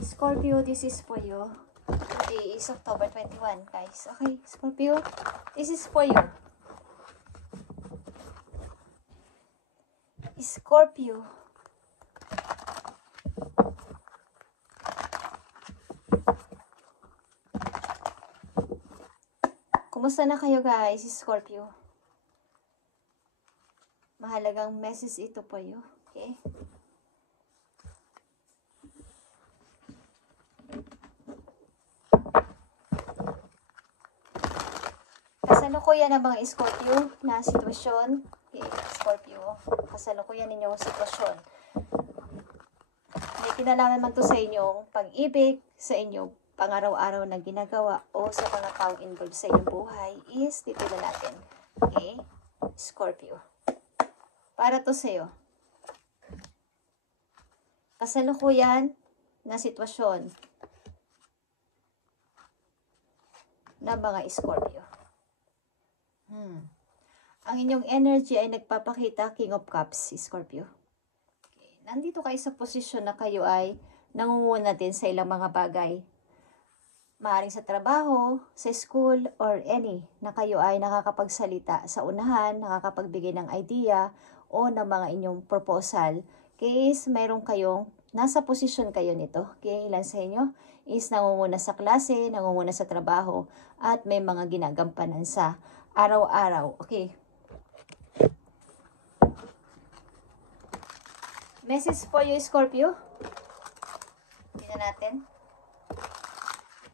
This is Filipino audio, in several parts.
Scorpio, this is for you. Today is October 21, guys. Okay, Scorpio, this is for you. Scorpio. Kumusta na kayo, guys? Scorpio. Mahalagang message ito po you. Okay? Kasalukuyan ang mga Scorpio na sitwasyon. Okay, Scorpio. Kasalukuyan ninyong sitwasyon. May kinalaman man to sa inyong pag-ibig, sa inyong pang-araw-araw na ginagawa o sa mga taong involved sa inyong buhay is dito na natin. Okay? Scorpio. Para to sa'yo. Kasalukuyan na sitwasyon ng mga Scorpio. Ang inyong energy ay nagpapakita King of Cups, Scorpio. Okay. Nandito kayo sa posisyon na kayo ay nangunguna din sa ilang mga bagay. Maaaring sa trabaho, sa school, or any na kayo ay nakakapagsalita sa unahan, nakakapagbigay ng idea o ng mga inyong proposal. Case, mayroon kayong, nasa posisyon kayo nito. Okay, ilan sa inyo is nangunguna sa klase, nangunguna sa trabaho, at may mga ginagampanan sa araw-araw. Okay. Message for you, Scorpio. Tingnan natin.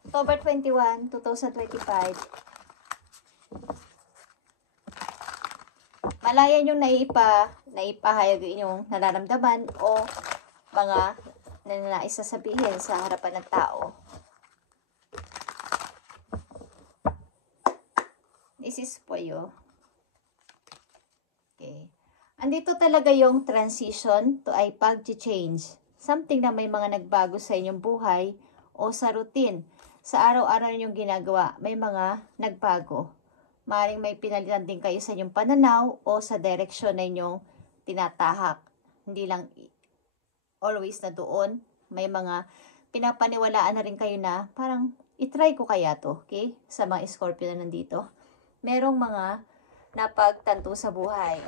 October 21, 2025. Malaya yung naipahayag inyong nararamdaman o mga nananais sasabihin sa harapan ng tao. This is for you. Okay. Andito talaga yung transition to ay pag-change. Something na may mga nagbago sa inyong buhay o sa routine. Sa araw-araw ninyong ginagawa, may mga nagbago. Maaaring may pinalitan din kayo sa inyong pananaw o sa direksyon na inyong tinatahak. Hindi lang always na doon. May mga pinapaniwalaan na rin kayo na parang itry ko kaya to. Okay? Sa mga Scorpio na nandito. Merong mga napagtanto sa buhay.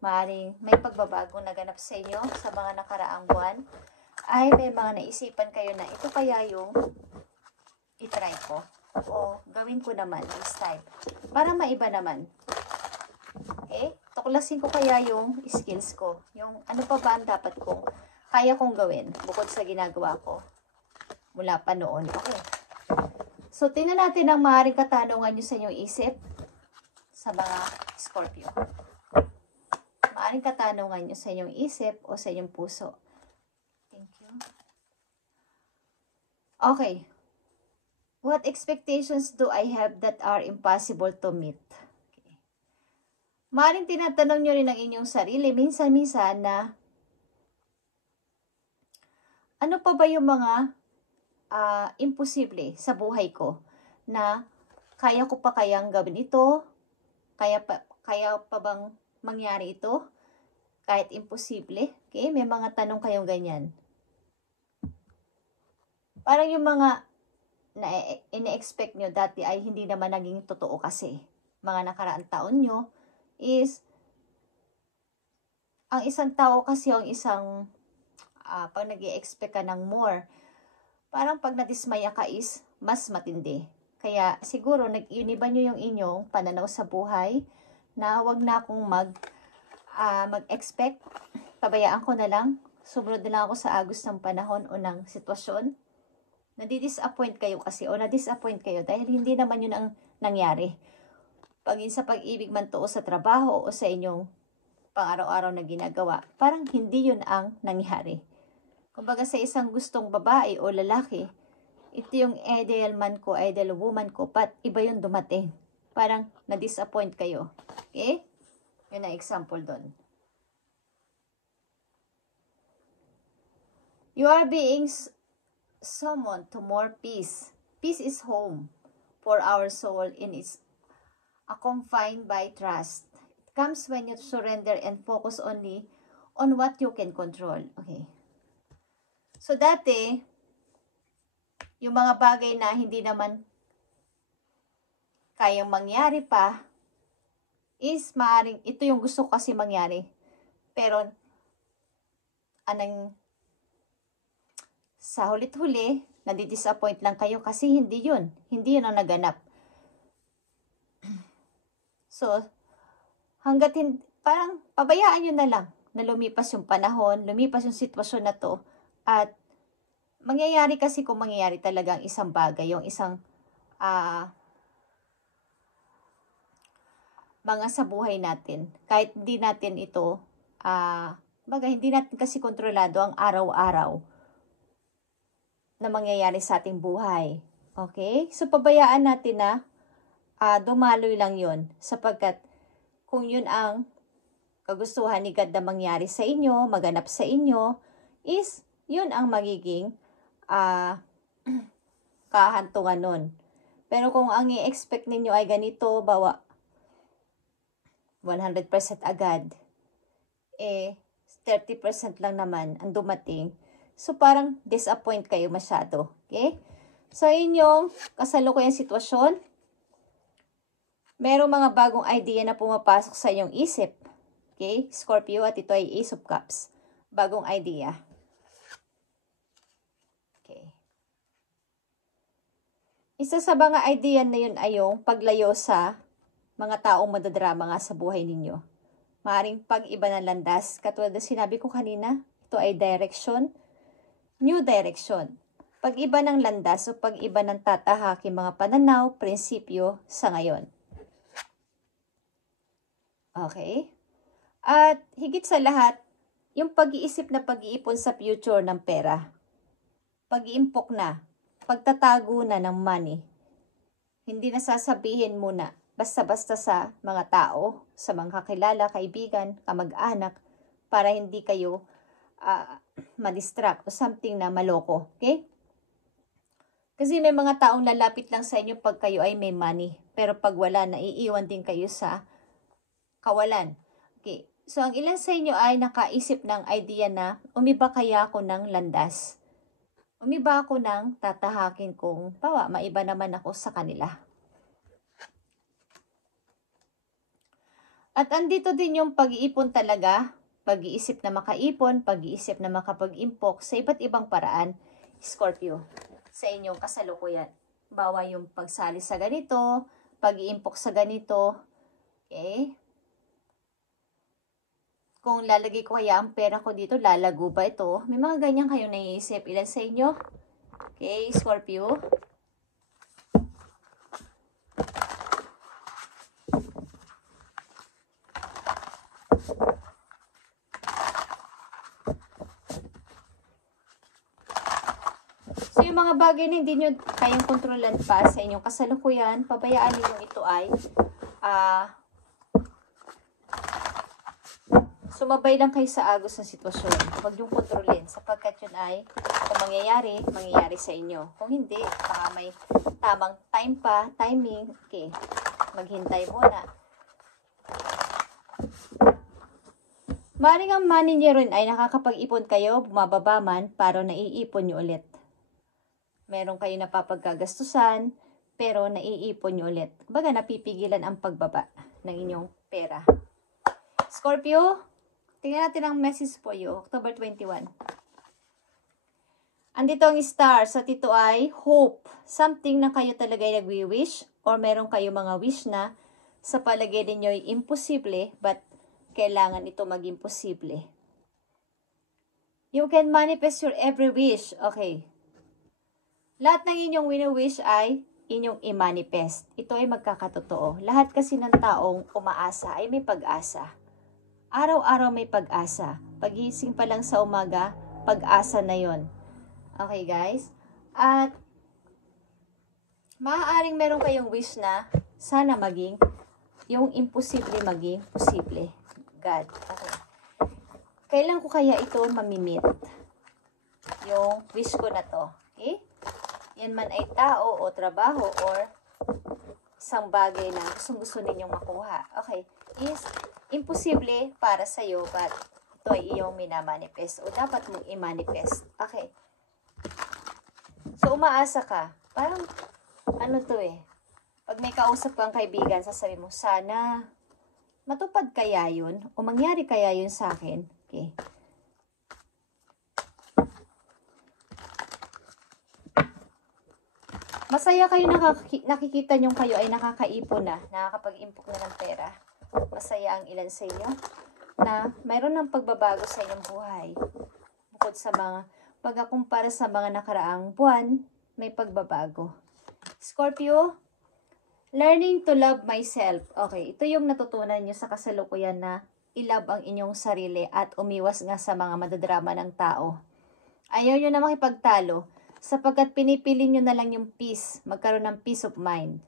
Maaaring may pagbabagong naganap sa inyo sa mga nakaraang buwan. Ay may mga naisipan kayo na ito kaya yung itry ko o gawin ko naman this time para maiba naman. Okay? Tuklasin ko kaya yung skills ko. Yung ano pa ba ang dapat kong kaya kong gawin bukod sa ginagawa ko mula pa noon. Okay. So, tingnan natin ang maaaring katanungan nyo sa inyong isip sa mga Scorpio. Maaaring katanungan nyo sa inyong isip o sa inyong puso. Thank you. Okay. What expectations do I have that are impossible to meet? Okay. Maaaring tinatanong nyo rin ang inyong sarili minsan-minsan na ano pa ba yung mga imposible sa buhay ko na kaya ko pa kayang gawin ito? Kaya pa bang mangyari ito? Kahit imposible? Okay, may mga tanong kayong ganyan. Parang yung mga na ine-expect nyo dati ay hindi naman naging totoo kasi. Mga nakaraang taon nyo is ang isang tao kasi ang isang pag nag-i-expect ka ng more, parang pag nadismaya ka is mas matindi. Kaya siguro nag-iuniba nyo yung inyong pananaw sa buhay na wag na akong mag-expect. Pabayaan ko na lang. Sumunod na lang ako sa agos ng panahon o ng sitwasyon. Nadi-disappoint kayo kasi o na-disappoint kayo dahil hindi naman yun ang nangyari. Pag sa pag-ibig man to o sa trabaho o sa inyong pang-araw-araw na ginagawa, parang hindi yun ang nangyari. Kumbaga sa isang gustong babae o lalaki, ito yung ideal man ko, ideal woman ko, but iba yung dumating. Parang na-disappoint kayo. Okay? Yun ang example doon. You are being summoned to more peace. Peace is home for our soul and is accompanied by trust. It comes when you surrender and focus only on what you can control. Okay. So dati, yung mga bagay na hindi naman kayang mangyari pa, is maaring ito yung gusto ko kasi mangyari. Pero, sa hulit-huli, nadi-disappoint lang kayo kasi hindi yun ang naganap. So, parang pabayaan nyo na lang na lumipas yung panahon, lumipas yung sitwasyon na to, at mangyayari kasi kung mangyayari talaga ang isang bagay, yung isang mga sa buhay natin, kahit hindi natin ito, hindi natin kasi kontrolado ang araw-araw na mangyayari sa ating buhay. Okay? So, pabayaan natin na dumaloy lang yun, sapagkat kung yun ang kagustuhan ni God na mangyari sa inyo, maganap sa inyo, is yun ang magiging kahantungan nun. Pero kung ang i-expect ninyo ay ganito, 100% agad, 30% lang naman ang dumating. So, parang disappoint kayo masyado. Okay? So, inyong kasalukuyang sitwasyon, merong mga bagong idea na pumapasok sa inyong isip. Okay? Scorpio, at ito ay Ace of Cups. Bagong idea. Okay. Isa sa mga idea na yun ay yung paglayo sa mga taong madadrama nga sa buhay ninyo. Maaring pag-iba ng landas, katulad na sinabi ko kanina, ito ay direction, new direction. Pag-iba ng landas o pag-iba ng tatahaking mga pananaw, prinsipyo sa ngayon. Okay? At higit sa lahat, yung pag-iisip na pag-iipon sa future ng pera. Pag-iimpok na, pagtatago na ng money. Hindi na sasabihin muna, basta-basta sa mga tao, sa mga kakilala, kaibigan, kamag-anak, para hindi kayo ma-distract o something na maloko. Okay? Kasi may mga taong lalapit lang sa inyo pag kayo ay may money. Pero pag wala, naiiwan din kayo sa kawalan. Okay. So, ang ilan sa inyo ay nakaisip ng idea na umiba kaya ako ng landas. Umiba ako ng tatahakin kong maiba naman ako sa kanila. At andito din yung pag-iipon talaga, pag-iisip na makaipon, pag-iisip na makapag-impok sa iba't ibang paraan, Scorpio, sa inyong kasalukuyan. Bawa yung pagsali sa ganito, pag-iimpok sa ganito, okay? Kung lalagay ko kaya ang pera ko dito, lalago ba ito? May mga ganyan kayong naiisip. Ilan sa inyo? Okay, Scorpio. So, yung mga bagay na hindi nyo kayang kontrolan pa sa inyong kasalukuyan, pabayaan niyo ito ay sumabay lang kayo sa agos ng sitwasyon. Huwag yung kontrolin, sapagkat yun ay kung mangyayari sa inyo. Kung hindi, baka may tamang timing, okay, maghintay muna. Maring ang money niyo rin ay nakakapag-ipon kayo, bumababa man, para naiipon nyo ulit. Meron kayo napapagkagastusan, pero naiipon nyo ulit. Kumbaga, napipigilan ang pagbaba ng inyong pera. Scorpio, tingnan natin ang message for you, October 21. Andito ang stars, at ito ay hope. Something na kayo talaga ay nagwi-wish, or meron kayo mga wish na sa palagay ninyo ay imposible, but kailangan ito maging posible. You can manifest your every wish. Okay. Lahat ng inyong wini-wish ay inyong i-manifest. Ito ay magkakatotoo. Lahat kasi ng taong umaasa ay may pag-asa. Araw-araw may pag-asa. Pagising pa lang sa umaga, pag-asa na yon. Okay, guys? At maaaring meron kayong wish na sana maging yung imposible maging posible. God. Okay. Kailan ko kaya ito mamimit? Yung wish ko na to. Okay? Yan man ay tao o trabaho or isang bagay na gusto ninyong makuha. Okay. Is imposible para sa'yo, but ito ay iyong minamanifest o dapat mong i-manifest. Okay. So, umaasa ka. Parang, ano to eh. Pag may kausap kang kaibigan, sasabi mo, sana matupad kaya yun? O mangyari kaya yun sa akin? Okay. Masaya kayo nakikita nyo kayo ay nakakaipon na, nakakapag-impok na ng pera. Masaya ang ilan sa inyo na mayroon ng pagbabago sa inyong buhay. Bukod sa mga pagkakumpara sa mga nakaraang buwan, may pagbabago. Scorpio, learning to love myself. Okay, ito yung natutunan nyo sa kasalukuyan na i-love ang inyong sarili at umiwas nga sa mga madadrama ng tao. Ayaw nyo na makipagtalo sapagkat pinipili nyo na lang yung peace, magkaroon ng peace of mind.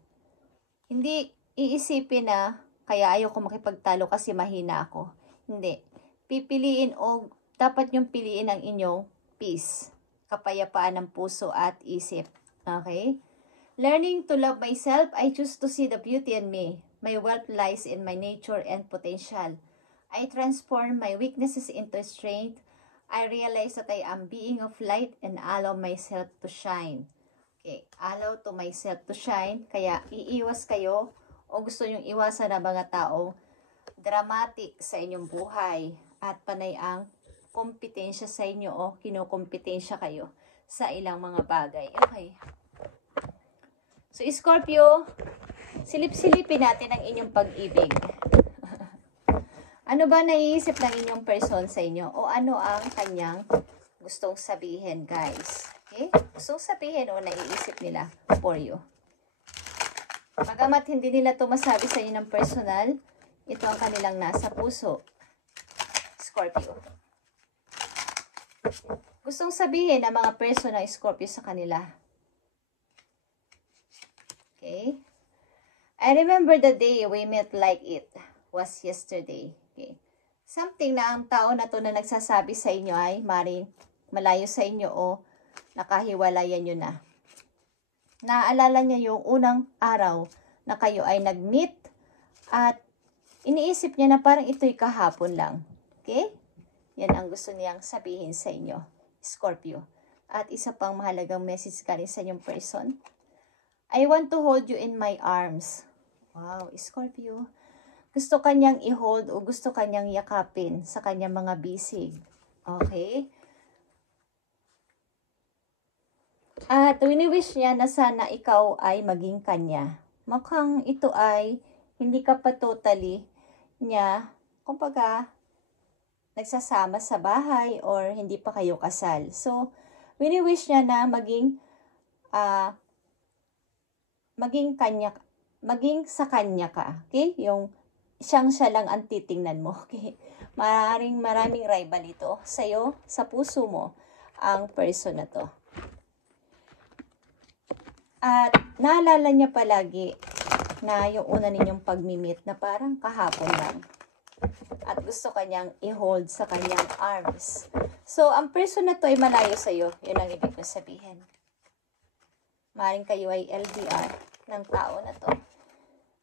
Hindi iisipin na kaya ayaw ko makipagtalo kasi mahina ako. Hindi. Pipiliin o dapat nyong piliin ang inyong peace, kapayapaan ng puso at isip. Okay? Learning to love myself, I choose to see the beauty in me. My wealth lies in my nature and potential. I transform my weaknesses into strength. I realize that I am being of light and allow myself to shine. Okay, allow to myself to shine. Kaya iiwas kayo o gusto nyong iwasan ng mga tao dramatic sa inyong buhay at panay ang kompetensya sa inyo o kinukompetensya kayo sa ilang mga bagay. Okay. So, Scorpio, silip-silipin natin ang inyong pag-ibig. Ano ba naiisip ng inyong person sa inyo? O ano ang kanyang gustong sabihin, guys? Okay? Gustong sabihin o naiisip nila for you. Bagamat hindi nila ito masabi sa inyo ng personal, ito ang kanilang nasa puso. Scorpio. Gustong sabihin ng mga person ng Scorpio sa kanila. Okay? I remember the day we met like it was yesterday. Okay. Something na ang tao na to na nagsasabi sa inyo ay maring malayo sa inyo o nakahiwalayan nyo na. Naaalala niya yung unang araw na kayo ay nag-meet at iniisip niya na parang ito'y kahapon lang. Okay? Yan ang gusto niyang sabihin sa inyo, Scorpio. At isa pang mahalagang message galing sa inyong person. I want to hold you in my arms. Wow, Scorpio. Gusto kanyang i-hold o gusto kanyang yakapin sa kanyang mga bisig. Okay? At wini-wish niya na sana ikaw ay maging kanya. Mukhang ito ay hindi ka pa totally niya, kumbaga, nagsasama sa bahay or hindi pa kayo kasal. So, wini-wish niya na maging sa kanya ka. Okay? Yung siya lang ang titingnan mo. Okay? Maraming rival ito sa'yo, sa puso mo, ang person na to. At naalala niya palagi na yung una ninyong pag-meet na parang kahapon lang. At gusto kanyang i-hold sa kanyang arms. So, ang person na to ay malayo sa'yo. Yun ang ibig ko sabihin. Maring kayo ay LDR ng tao na to.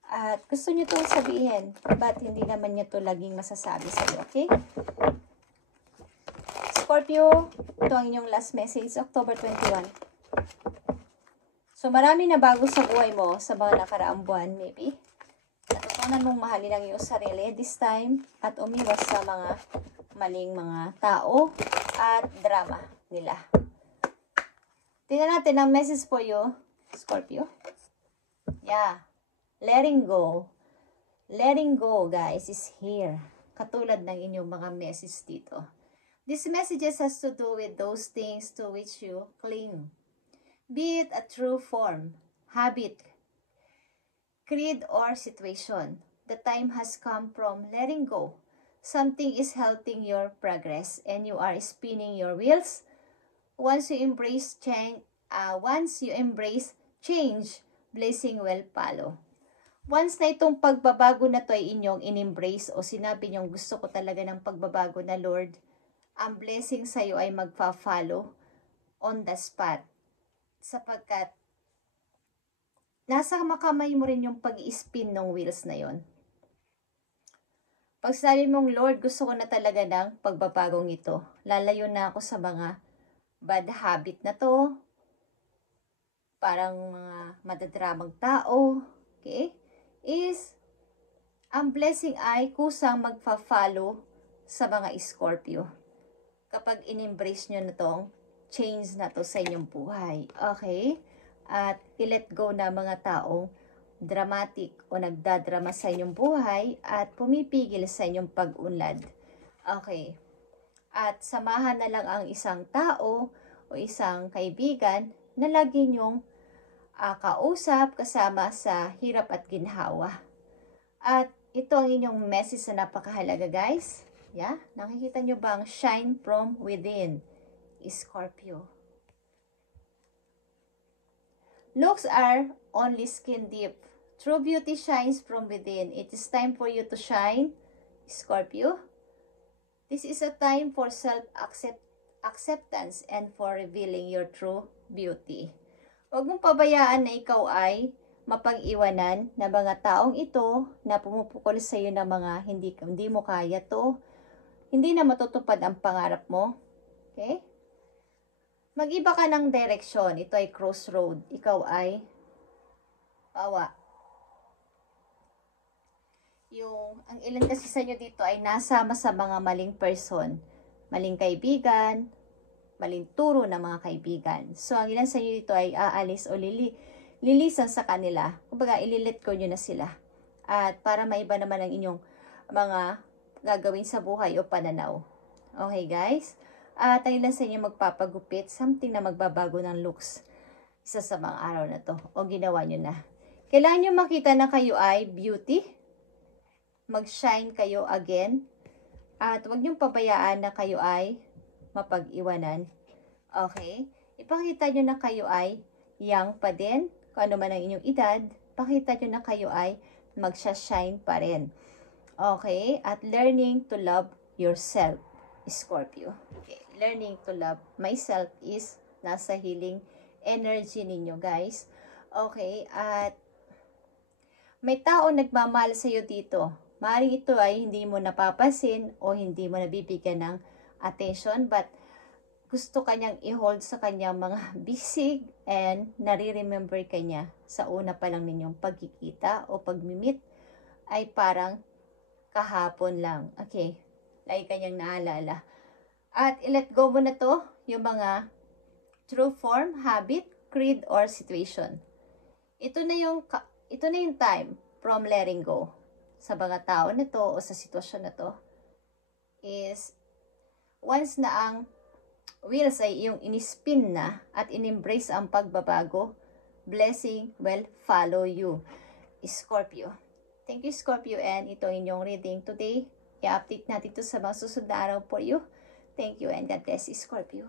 At gusto niyo itong sabihin, but hindi naman niya ito laging masasabi sa iyo, okay? Scorpio, ito ang inyong last message, October 21. So, marami na bago sa buhay mo sa mga nakaraang buwan, maybe. Natutunan mong mahalin ang iyong sarili this time at umiwas sa mga maling mga tao at drama nila. Tingnan natin ang message for you, Scorpio. Yeah. Letting go. Letting go, guys, is here. Katulad ng inyong mga message dito. These messages has to do with those things to which you cling. Be it a true form, habit, creed, or situation. The time has come from letting go. Something is halting your progress and you are spinning your wheels. Once you embrace change, blessing will follow. Once na itong pagbabago na to ay inyong in-embrace o sinabi nyong gusto ko talaga ng pagbabago na Lord, ang blessing sa iyo ay magpa-follow on the spot. Sapagkat nasa makamay mo rin yung pag-i-spin ng wheels na yon. Pag sabi mong Lord, gusto ko na talaga ng pagbabagong ito. Lalayo na ako sa mga bad habit na to. parang mga madadramang tao, okay, is ang blessing ay kusang magfa-follow sa mga Scorpio. Kapag in-embrace nyo na tong change na to sa inyong buhay. Okay? At i-let go na mga taong dramatic o nagdadrama sa inyong buhay at pumipigil sa inyong pag-unlad. Okay. At samahan na lang ang isang tao o isang kaibigan na lagi nyong kausap kasama sa hirap at ginhawa. At ito ang inyong message na napakahalaga, guys. Yeah? Nakikita nyo ba ang shine from within? Scorpio. Looks are only skin deep. True beauty shines from within. It is time for you to shine, Scorpio. This is a time for self-acceptance and for revealing your true beauty. Huwag mong pabayaan na ikaw ay mapag-iwanan na mga taong ito na pumupukol sa iyo ng mga hindi mo kaya to, hindi na matutupad ang pangarap mo. Okay? Mag-iba ka ng direksyon. Ito ay crossroad. Ikaw ay pawa. Ang ilan kasi sa inyo dito ay nasama sa mga maling person, maling kaibigan, maling turo ng mga kaibigan. So, ang ilan sa inyo dito ay aalis o lilisan sa kanila. Kumbaga, ililit ko nyo na sila. At para maiba naman ang inyong mga gagawin sa buhay o pananaw. Okay, guys? At ang ilan sa inyo magpapagupit, something na magbabago ng looks. Isa sa mga araw na to. O ginawa nyo na. Kailangan nyo makita na kayo ay beauty. Mag-shine kayo again. At huwag nyo pabayaan na kayo ay mapag-iwanan. Okay? Ipakita nyo na kayo ay young pa din. Kung ano man ang inyong edad, pakita nyo na kayo ay magsha-shine pa rin. Okay? At learning to love yourself, Scorpio. Okay. Learning to love myself is nasa healing energy ninyo, guys. Okay? At may tao nagmamahal sa iyo dito. Maaaring ito ay hindi mo napapansin o hindi mo nabibigyan ng attention, but gusto kanyang i-hold sa kanyang mga bisig and nare-remember kanya sa una pa lang ninyong pagkikita o pagmimit ay parang kahapon lang. Okay, lagi kanyang naalala. At i-let go mo na to, yung mga true form, habit, creed, or situation. Ito na yung time from letting go sa mga tao na to o sa sitwasyon na to is once na ang wheels ay iyong inispin na at in-embrace ang pagbabago, blessing will follow you, Scorpio. Thank you, Scorpio, and ito inyong reading today. I-update natin ito sa mga susunod na araw for you. Thank you and God bless, Scorpio.